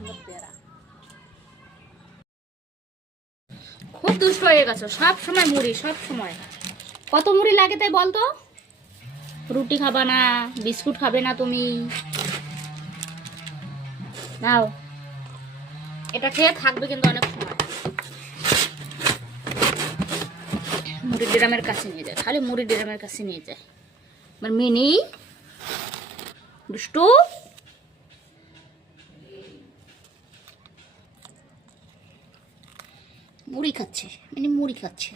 সুন্দর পেয়ারা। খুব দুষ্ট হয়ে গেছো, সব সময় মুড়ি, সব সময়। কত মুড়ি লাগে তাই বলতো? রুটি খাবা না, বিস্কুট খাবে না তুমি? নাও, এটা খেয়ে থাকবে কিন্তু অনেক সময়। মুড়ি ড্রামের কাছে নিয়ে যায়, খালি মুড়ি ড্রামের কাছে নিয়ে যায়। আমার মিনি দুষ্টু। মুড়ি খাচ্ছে, মিনি মুড়ি খাচ্ছে।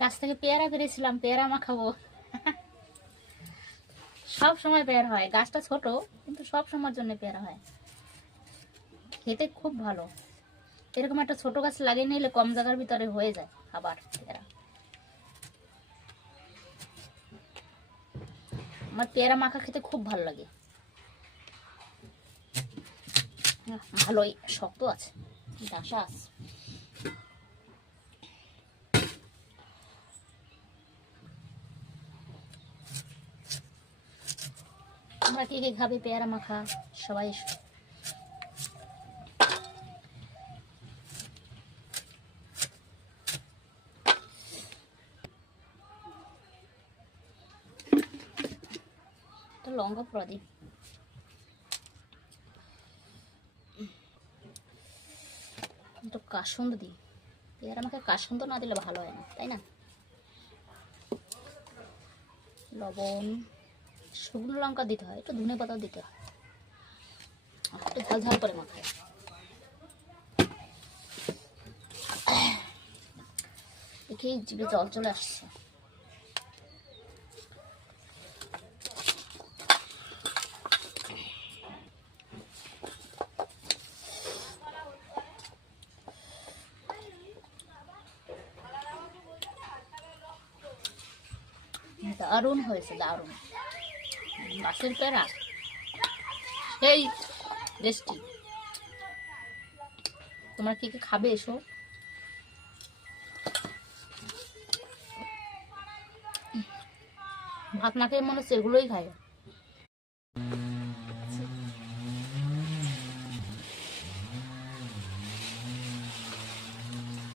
গাছ থেকে পেয়ারা পেরেছিলাম, পেয়ারা মাখাবো। সব সময় পেয়ারা হয়, গাছটা ছোট কিন্তু সব সময়ের জন্য পেয়ারা হয়, খেতে খুব ভালো। এরকম একটা ছোট গাছ লাগিয়ে নিলে কম জায়গার ভিতরে হয়ে যায় খাবার পেয়ারা। আমার পেয়ারা মাখা খেতে খুব ভালো লাগে। ভালোই শক্ত আছে, ডাঁসা আছে। আমরা কে কে খাবে পেয়ারা মাখা? সবাই এসো। লঙ্কা পোড়া দিই। একটু কাসুন্দ দিই। পেয়ারা মাখা কাসুন্দ না দিলে ভালো হয় না, তাই না? লবণ, শুকনো লঙ্কা দিতে হয়, একটু ধনে পাতাও দিতে হয়, একটু ঝাল ঝাল করে মাখায়। দেখি জিভে জল চলে আসছে। দারুণ হয়েছে, দারুণ। গাছের পেয়ারা এই টেস্টি। তোমরা কি কি খাবে এসো। ভাত না খেয়ে মনে হচ্ছে এগুলোই খায়।